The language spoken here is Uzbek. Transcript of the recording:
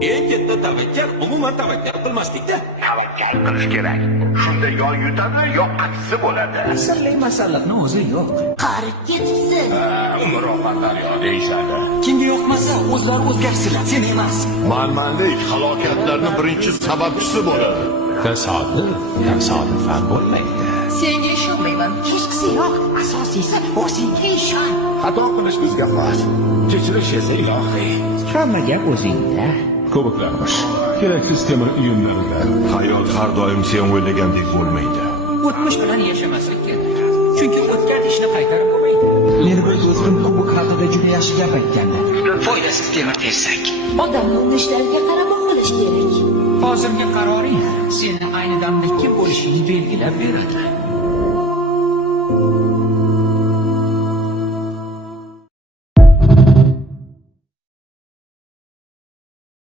Eng katta tavakkal umuman tavakkal qilmaslikda. Tavakkal qilish kerak. Shunda yo yutadi, yo aksi bo'ladi. Asarli masalliqni o'zi yo'q. Qarib ketibsiz. Umroqanlar yo deyishadi. Kimga yoqmasa o'zlari o'zgarsinlar, sen emas. Manmanlik halokatlarning birinchi sababchisi bo'ladi. Tasodifan bo'lmaydi. Senga ishonmayman. Kechqisi yo'q. Asosiysi o'zingga ishon. Xato qilish bizga xos. Kechirish esa ilohiy. Hamma gap o'zingda. Ko'riklarmish. Keraksiz temir uyumlarida. Hayot har doim sen o'ylagandek bo'lmaydi. O'tmish bilan yashamaslik kerak. Chunki o'tgan ishni qaytarib bo'lmaydi. Meni bir do'stim kubok haqida juda yaxshi gap aytgandi. Foydasiz temir tersak. Odamni urishlariga qarab qilish kerak. Hozirgi qaroring seni ayni damda kim bo'lishingni belgilab beradi.